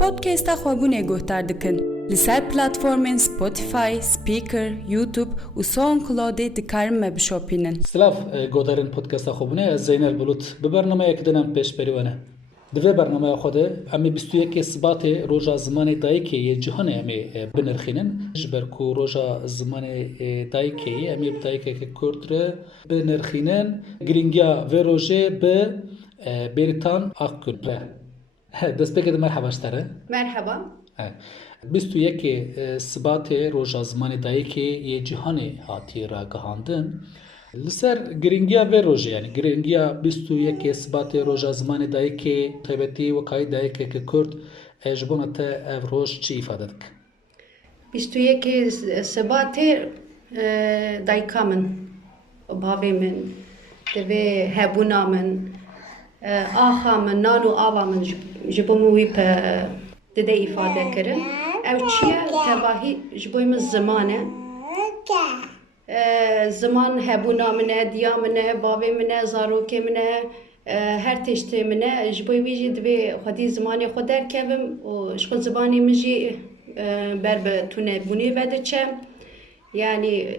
پودکاستا خوابونه گوهتر دکن لسر پلتفورمن سپوتیفای، سپیکر، یوتیوب و ساوندکلاود دکارم مبشوپینن. سلاف گودارن پودکاستا خوابونه از زینل بلوت به برنامه یک دنم پیش بریونه. دوی برنامه خود امی 21 سبات روزا زمان دایکی جهان امی بنرخینن جبرکو روزا زمان دایکی امی دایکی که کردره بنرخینن گرینگیا و روزه به بریتان آکره. دست بگید مرحبا شتره. مرحبا. 21 سبات روزا زمان دایکی جهان هاتی را گهاندن. لسر گرینگیا و روزه یعنی گرینگیا 21 سبات روزا زمان دایکی تبتی و کای دایکی که کرد اجبونت روز چی ifade dik 21 سبات دایکامن بابی من دوی هبونا من آخا من نانو آوا من جبوموی په دده ifade کرن او چیه تباهی جبوی من زمانه زمان هبونا منه دیا منه بابی منه زاروکی منه هر تشتی منه جبوی ویجی دوی خودی زمانی خود در کبم و شخود زبانی مجی بر بتونه بونی بده چه یعنی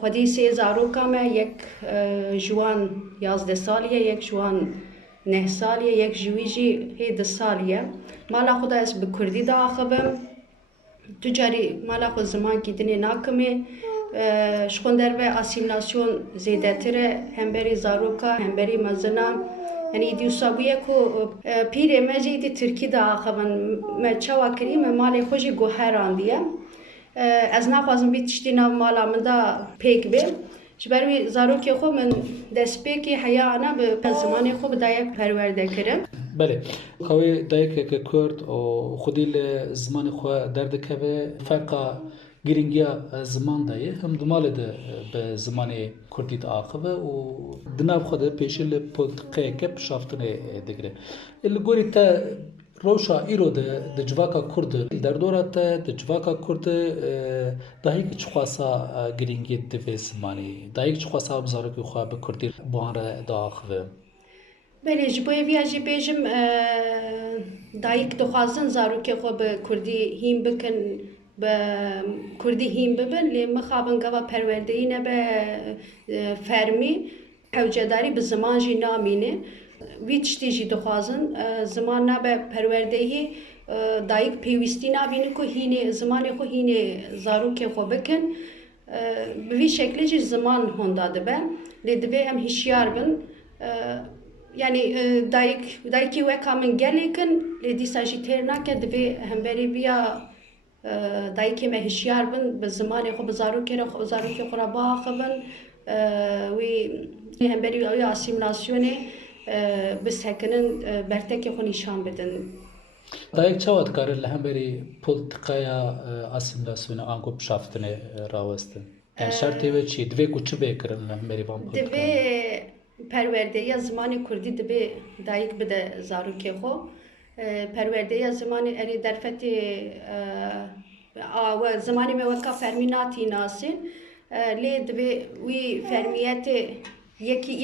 خودی سی زاروکا ما یک جوان 11 سالیه یک جوان 9 سالیه یک جویجی 7 سالیه مالا خدا اس به کردی دا آخبم تجاری مالا خود زمان کی دنی ناکمه شخوندر و اسیمناسیون زیاده تره هم بری زاروکا هم بری مزنا یعنی دیوسابیه کو پیره مجیدی ترکی دا آخوان مچوا کریم مالی خوشی گوهراندیه از نخوازم بیتشتی ناو مالا من دا پیک بیم جبروی زاروکی خو من دست پیکی حیا آنا به زمانی خو بدایه پرورده کرم بله خواه دایک که کرد و خودی زمان خواه درد که به فرقا گرینگیا زمان دایه هم دماله ده به زمان کردی ده آخوه و دناب خود پیشل پلتقه که پشافتنه دگره الگوری تا روشا ایرو ده جواکا کرد در دورت ده جواکا کرد دهی که چخواسا گرینگی ده زمانی دهی که چخواسا بزارو که خواه به کردی بوانره ده آخوه بله جبوی ویاجی بیجم دایک دخوازن زارو که خو به کردی هیم بکن به کردی هیم ببن لی مخابن گوا پروردهی نه به فرمی حوجداری به زمان جی نامینه وی تشتی جی دخوازن زمان نه به پروردهی دایک پیوستی نابینه که هینه زمان خو هینه زارو که خو بکن به وی شکلی جی زمان هنداده به لی دوی هم هشیار بن yani dayki ve kamın gelikin ledi saji terna ke dve hemberi biya dayki me hişyar bin be zamanı xo bazaru kere xo bazaru ke quraba xabın ve hemberi ya asimilasyonu bis hekinin berteki xo nişan bedin دایک چواد کار لهمبری پولتقایا اسیملاسیون آنگو پشافتنه راوستن شرطی و چی دوی کوچه بکرن لهمبری وام دوی پرورده یا زمانی کردی دبی دایک بده زاروکی خو پرورده یا زمانی اری درفتی و زمانی می وکا فرمیناتی ناسی لی دبی وی فرمیت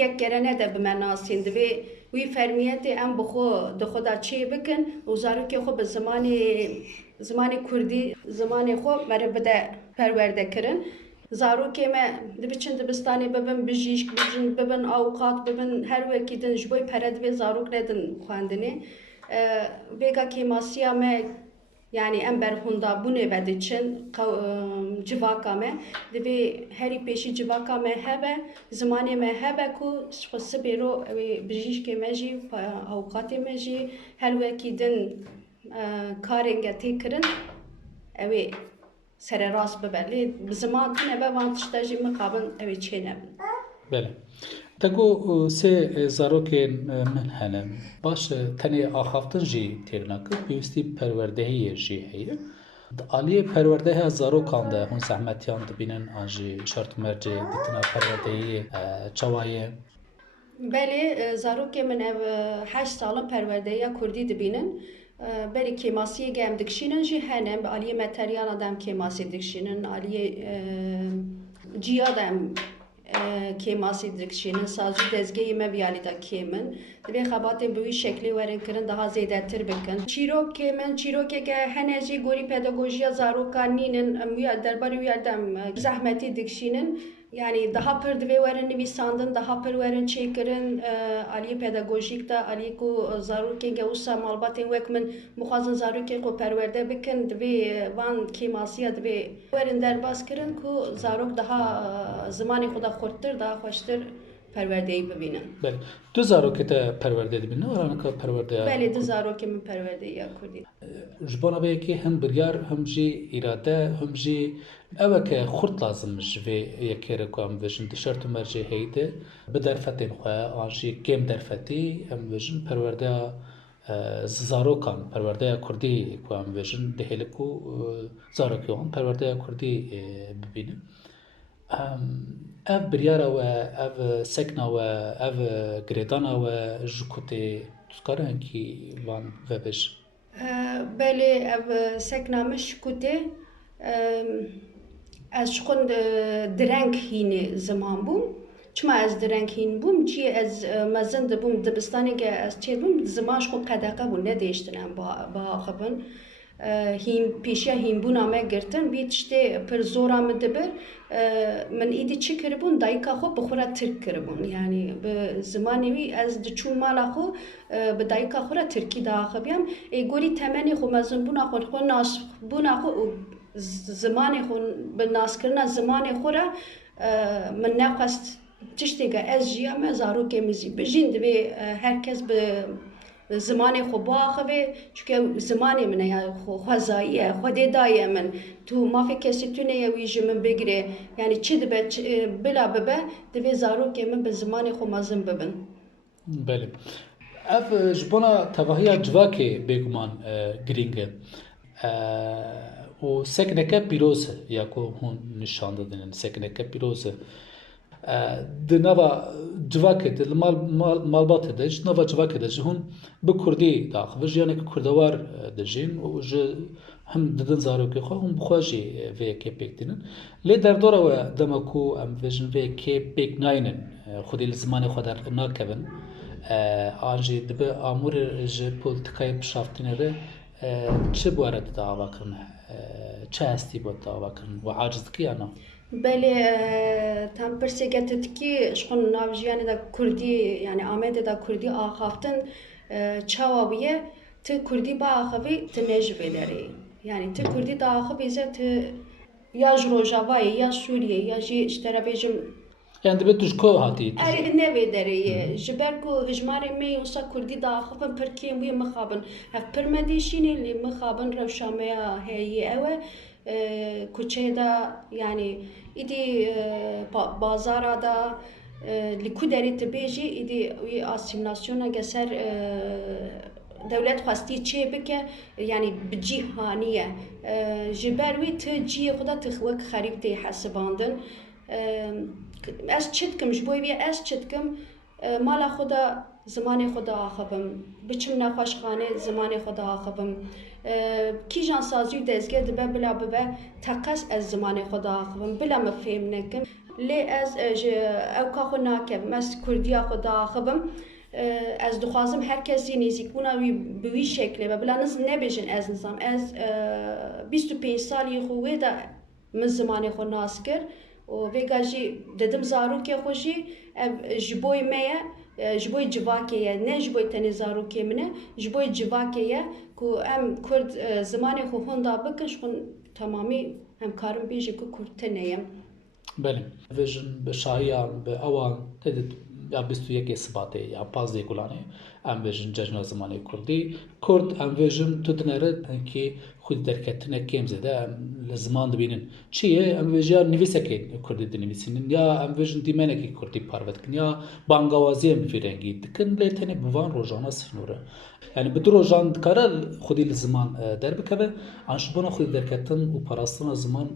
یک گرنه ده بمن ناسین دبی وی فرمیت ام بخو دخو دا چی بکن و زاروکی خو به زمانی کردی زمانی خو مره بده پرورده کرن زاروکی ما دبچن دبستانی ببن بجیش ببن اوقات ببن هر وکی دن جبوی پرد و زاروک ردن خواندنی بیگا که ماسیا ما yani em berhunda bu ne vediçin civaka me devi heri peşi civaka me hebe zamane me hebe ku şfası bero ve bijiş ke meji avukati meji her veki din karenge tekrin evi سر راست ببلی بزمان تنه به وانتشتاجی مقابل اوی چینه بله تگو سه زاروکین من هنم باش تنی آخافتن جی تیرناک بیوستی پروردهی جی هیه آلیه پرورده زاروکان ده هون زحمتیان دبینن آنجی شرط مرجی دیتنا پروردهی چوایه بله زاروکی من 8 سالم پروردهی کردی دبینن بری کماسیه گم دکشینن جی هنم علیه متریان آدم کماسی دکشینن علیه جیادم کیماسی دکشینن سازی دزگی مبیالی دا کیمن دبی خباتن بوی شکلی ورن کرن daha زیادتر بکن چیروک کیمن چیروک که هنجی گوری پداگوژیا زاروکانینن ویا درباری ویا دم زحمتی دکشینن yani daha pır dve verin nivîsandin, daha pır verin çêkirin aliyê pedagojîk da aliyê ku zarokên gewsa malbatên wek min bixwazin zarokên xwe perwerde bikin divê van kêmasiya divê werin derbas kirin ku zarok daha zimanê xwe da xurttir, daha xweştir perwerdeyî bibînin. Belê. Du zarokê te perwerde dibînin, waraneka perwerdeya? Belê du zarokê min perwerdeya Kurdî. Ji bona vê yekê hem biryar hem jî îrade hem jî eveke xurt lazım ji vê yekê re ku em bêjin dişert û mercê heyî bi derfetên xwe an jî kêm derfetî em bêjin perwerdeya zarokan perwerdeya Kurdî ku em bêjin dihêlin ku zarokê wan perwerdeya Kurdî bibînin. Ev biryara we, ev sekna we, ev girêdana we ji ku tê tu dikarin hinkî van vebêjin? Belê ev sekna min ji ku tê ez ji xwe direng hînê ziman bûm. Çima ez direng hîn bûm, cî ez mezin dibûm dibistaneke ez çê bûm, ziman ji xwe qedeqe bû nedêştin em biaxivin. Pêşiya hînbûna me girtin, vî tiştê pir zora min dibir, min îdî çi kiribûn, dayîka xwe bi xwe re Tirk kiribûn. Yani bi zimanê wî ez diçûm mala xwe bi dayîka xwe re Tirkî diaxiviyam. Gorî temenê xwe mezinbûna xwe, xwe nasbûna xwe û zimanê xwe bi naskirina zimanê xwe re min nexwest tiştêke ez jiyame zarokê min jî bijîn divê herkes bi zimanê xwe biaxive çunke zimanê min e ya xwezayî ye xwedê daye min tu mafê kesî tuneye wî ji min bigire yani çi dibe bila bibe divê zarokê min bi zimanê xwe mezin bibin. Belê. Ev ji bona tevahiya civakê bêguman girîng e û sekneke pîroz e ya ku hûn nîşan didin sekneke pîroz e. Di nava civakê de li malbatê de ji nava civakê de ji hûn bi Kurdî daxivin jiyanekî kurdewar dijîn û ji hem didin zarokê xwe hûn bi xwe jî vê yekê pêk dînin. Lê derdora we dema ku em bêjin vê yekê pêk nayînin xwedî li zimanê xwe dernakevin an jî dibe amûrê ji polîtîkayê pişaftînê re çi were dide avakirin çi hestî bû dide avakirin we aciz dike ya na? Belê tam pirsêke te dikî ji xwe nav jiyanê de Kurdî yani Amedê de Kurdî axaftin çawa wî ye tu Kurdî biaxivî tu ne ji vê derê yani tu Kurdî diaxivî ze tu ya ji Rojavayê ya Sûriyê ya jî ji te re bêjim Yani dibe tu ji ku hatî? ne vê derê ye ji ber ku hejmarê me wisa Kurdî diaxivin pir kêm wî mixabin hev pir me dîşînê lê mixabin rewşameya heyî ew e کوچه دا yani idi bazara da li ku derê tu bêjî îdî wî asîminasyona geser devlet xwestî çê bike yani bi cîhanî ye ji ber wî tu ciyê xwe da tu wek xerîb tê hesibandin ez çi dikim ji bo wî ez çi dikim mala xwe da zimanê xwe diaxivim biçim nexweşxanê zimanê xwe diaxivim kîjan sazî û dezgeh dibe bila bibe teqes ez zimanê xwe diaxivim bila me fêm nekim lê ez ji ewka xwe nakevim ez Kurdiya xwe diaxivim ez dixwazim herkesî nêzîkbûna wî bi wî şeklê ve bila nebêjin ez nizam ez 25 salî xwe wê de min zimanê xwe nas kir û vêga jî didim zarokê xwe jî ev ji bo me ye ji bo civakê ye ne ji bo tenê zarokê min e ji bo civakê ye ku em Kurd zimanê xwe hûn da bikin ji xwe temamî em karin bêjin ku Kurd tenê Belê. Bêjin bi şahiyan bi ewan tê ya 21 Sibatê ya 15 Gulanê em bêjin cejna zimanê Kurdî Kurd em bêjin tu dinere hinkî xwedî derketine kêm zêde em li ziman dibînin çi ye em bêjiya nivîsekê Kurdî dinivîsînin ya em bêjin dîmenekî Kurdî parve dikin ya bangawaziyê bi vî rengî dikin lê tenê bi van rojana sînûr e yani bi du rojan dikare xwedî li ziman derbikeve an ji bona xwedî derketin û parastina ziman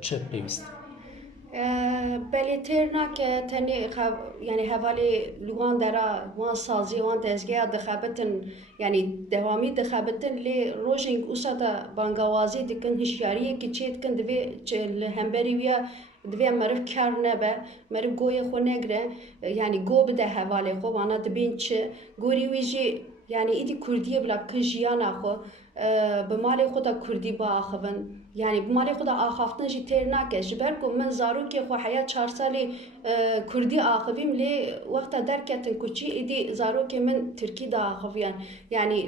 çi pêwîst Belê têr nake tenê yani hevalê li wan dera wan sazî wan dezgeha dixebitin yani dewamî dixebitin lê rojên wisa da bangawazî dikin hişyariyekî çê dikin divê li hemberî wî دوی مرف کار نبه مرف گوی خو نگره یعنی گو بده حواله خو وانا دبین چه گوری ویجی یعنی ایدی کردیه بلا کجیانا خو بمال خدا کردی با آخوان یعنی بمال خدا آخافتن جی تیر نکه جبر کو من زارو که خو حیات 4 سالی کردی آخویم لی وقتا درکتن کچی ایدی زارو که من ترکی دا آخویان یعنی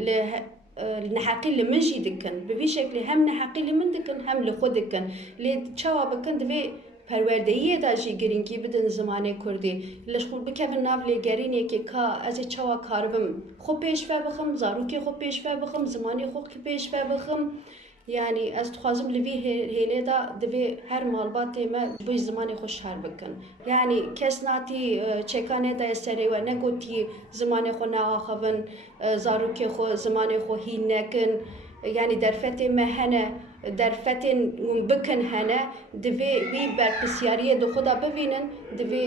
نحقی لمن جی دکن به وی شکلی هم نحقی لمن دکن هم لخود دکن لی چوا بکن دوی پروردهیه دا جی گرینگی بدن زمانه کردی لش خود بکن ناو لگرینه که که از چوا کاربم خوب پیش بخم زارو که خوب پیش بخم زمانه خوب پیش بخم یعنی از تخوازم لوی هیله دا دوی هر مالبات ما بوی زمانی خوش هر بکن یعنی کس ناتی چکانه دا سری و نگوتی زمانی خو ناخوان زاروکی خو زمانی خو هی نکن یعنی در فتح مهنه در فتح بکن هنه دوی وی برپسیاری دو خدا ببینن دوی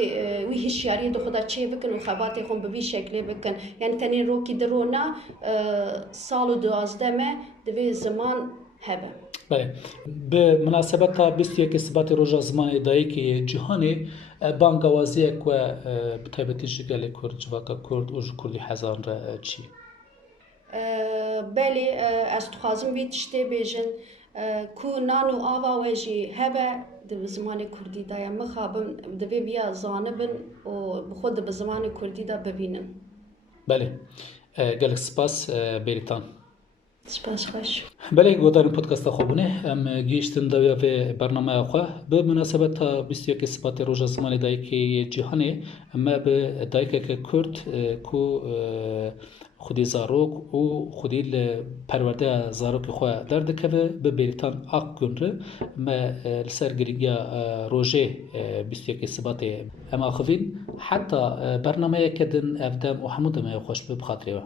وی هشیاری دو خدا چه بکن و خبات خون به وی شکلی بکن یعنی تنین روکی درونا سال و 12 دوی زمان هبه. بله به مناسبت 21 سبات روز زمان دایکی جهانی بانگوازی که به تایبەتی جگل کرد جواکا کرد و کردی هزار را چی؟ بله از تخوازم وی تشتی بیجن کو نانو آوا وجی هبه دو زمان کردی دایم مخابم دوی بیا زانبن و بخود به زمان کردی دا ببینن. بله گلک سپاس بریتان. سپاس خوش. بله گوداریم پودکاست خوبونه ام گیشتن دویا و برنامه خواه به مناسبت 21 سبات روز زمان دایکی جهانی ما به دایک کرد کو خودی زاروک و خودی پرورده زاروک خواه درد که به بریتان آق گنره ما لسر گرینگیا روژه 21 سبات اما خوین حتی برنامه کدن افدام و حمود ما خوش بخاطره